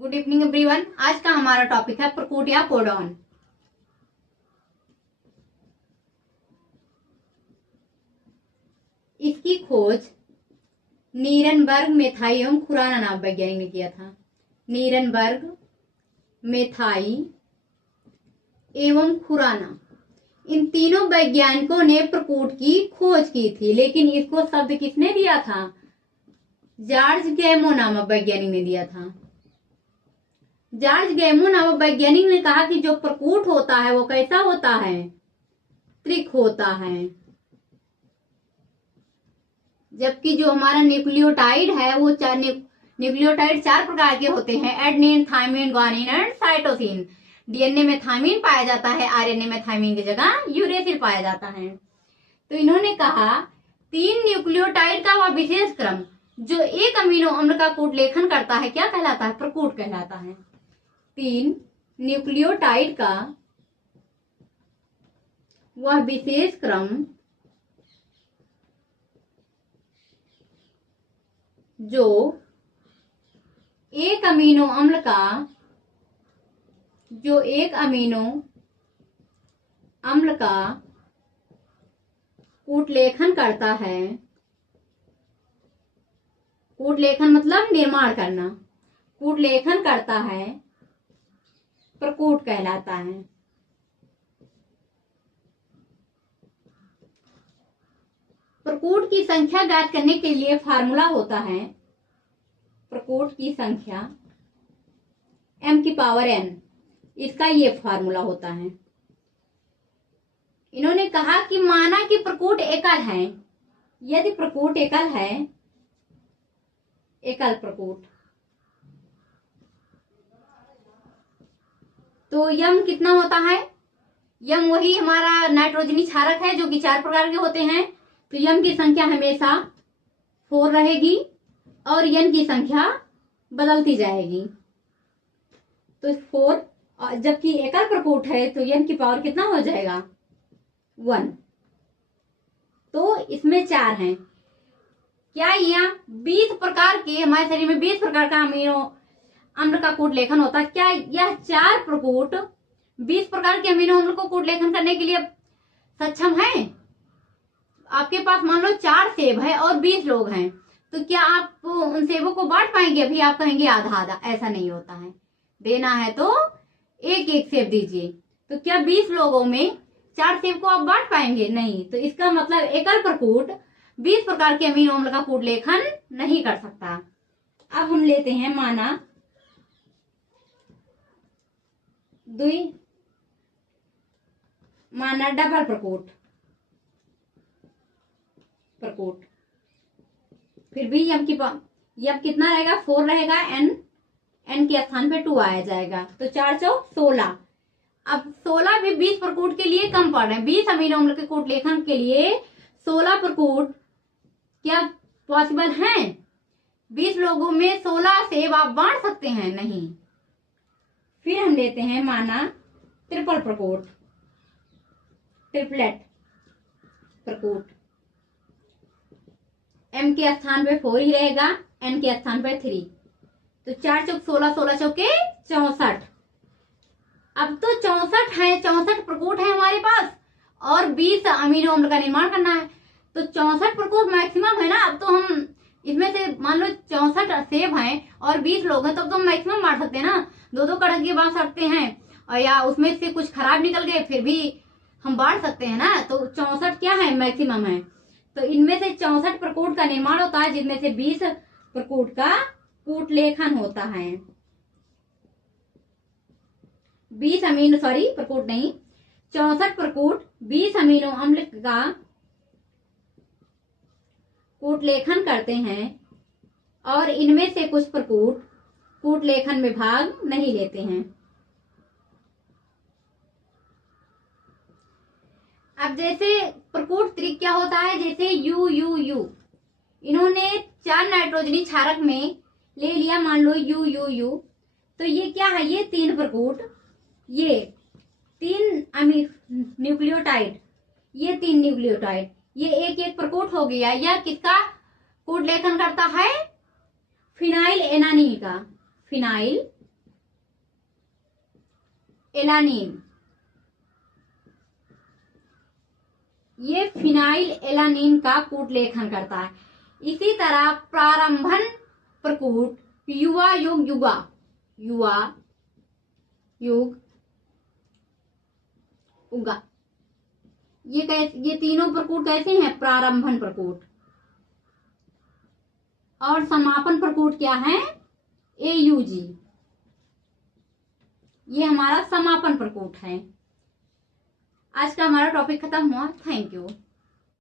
Good evening everyone. आज का हमारा टॉपिक है प्रकूट या कोडॉन। इसकी खोज नीरनबर्ग, मेथाई एवं खुराना नाम वैज्ञानिक ने किया था। नीरनबर्ग, मेथाई एवं खुराना, इन तीनों वैज्ञानिकों ने प्रकूट की खोज की थी, लेकिन इसको शब्द किसने दिया था? जॉर्ज गैमो नामक वैज्ञानिक ने दिया था। जॉर्ज गैमो नामक वैज्ञानिक ने कहा कि जो प्रकूट होता है वो कैसा होता है? त्रिक होता है। जबकि जो हमारा न्यूक्लियोटाइड है वो न्यूक्लियोटाइड 4 प्रकार के होते हैं: adenine, thymine, guanine and cytosine. DNA में थाइमिन पाया जाता है, आरएनए में थाइमिन की जगह यूरेसिल पाया जाता है। तो इन्होंने कहा 3 न्यूक्लियोटाइड का वह विशेष क्रम जो एक अमीनो अम्ल का कूट लेखन करता है क्या कहलाता है? प्रकूट कहलाता है। 3 न्यूक्लियोटाइड का वह विशेष क्रम जो एक अमीनो अम्ल का कूट लेखन करता है। कूट लेखन मतलब निर्माण करना। कूट लेखन करता है, प्रकूट कहलाता है। प्रकूट की संख्या ज्ञात करने के लिए फार्मूला होता है। प्रकूट की संख्या m⁴n, इसका ये फार्मूला होता है। इन्होंने कहा कि माना कि प्रकूट एकल है। यदि प्रकूट एकल है, एकल प्रकूट, तो यम कितना होता है? यम वही हमारा नाइट्रोजनी क्षारक है जो कि 4 प्रकार के होते हैं। तो यम की संख्या हमेशा 4 रहेगी और यन की संख्या बदलती जाएगी। तो 4, जबकि एकल प्रकूट है तो यन की पावर कितना हो जाएगा? 1। तो इसमें 4 हैं। क्या यहाँ 20 प्रकार के, हमारे शरीर में 20 प्रकार का अमीनो अम्ल का कूट लेखन होता है? क्या यह 4 प्रकूट 20 प्रकार के अमीनो अम्ल को कूट लेखन करने के लिए सक्षम है? आपके पास मान लो 4 सेब है और 20 लोग हैं, तो क्या आप उन सेबों को बांट पाएंगे? अभी आप कहेंगे आधा आधा। ऐसा नहीं होता है। देना है तो एक एक सेब दीजिए। तो क्या 20 लोगों में 4 सेब को आप बांट पाएंगे? नहीं। तो इसका मतलब एकल प्रकूट 20 प्रकार के अमीनो अम्ल का कूट लेखन नहीं कर सकता। अब हम लेते हैं माना डबल प्रकूट। फिर भी यम कितना रहेगा? 4 रहेगा। एन के स्थान पे 2 आया जाएगा। तो 4 चौक 16। अब 16 भी 20 प्रकूट के लिए कम पड़ रहे हैं। 20 अमीनो अम्ल के कूट लेखन के लिए 16 प्रकूट क्या पॉसिबल है? 20 लोगों में 16 सेब आप बांट सकते हैं? नहीं। फिर हम लेते हैं माना ट्रिपल प्रकूट, ट्रिपलेट प्रकूट। m के स्थान पे 4 ही रहेगा, n के स्थान पे 3। तो 4 चौक 16, 16 चौके 64। अब तो 64 है, 64 प्रकूट है हमारे पास और 20 अमीनो अम्ल का निर्माण करना है। तो 64 प्रकूट मैक्सिमम है ना। अब तो हम इसमें से मान लो 64 सेब हैं और 20 लोग हैं, तब तो हम मैक्सिमम बांट सकते हैं ना। 2-2 कड़क बांट सकते हैं, और या उसमें से कुछ खराब निकल गए फिर भी हम बांट सकते हैं ना। तो 64 क्या है? मैक्सिमम है। तो इनमें से 64 प्रकूट का निर्माण होता है, जिनमें से 20 प्रकूट का कूट लेखन होता है। 64 प्रकूट 20 अमीनो अम्ल का कूट लेखन करते हैं और इनमें से कुछ प्रकूट कूट लेखन में भाग नहीं लेते हैं। अब जैसे प्रकूट त्रिक क्या होता है? जैसे यू यू यू, इन्होंने 4 नाइट्रोजनी क्षारक में ले लिया, मान लो यू यू यू। तो ये क्या है? ये 3 प्रकूट, ये 3 न्यूक्लियोटाइड, ये 3 न्यूक्लियोटाइड, ये एक एक प्रकूट हो गया। यह किसका कूट लेखन करता है? फिनाइल एनानीन का। फिनाइल एलानीन, ये फिनाइल एलानीन का कूट लेखन करता है। इसी तरह प्रारंभन प्रकूट युवा युग युगा, युवा युग उगा, ये तीनों प्रकूट कैसे हैं? प्रारंभन प्रकूट। और समापन प्रकूट क्या है? AUG, ये हमारा समापन प्रकूट है। आज का हमारा टॉपिक खत्म हुआ। Thank you.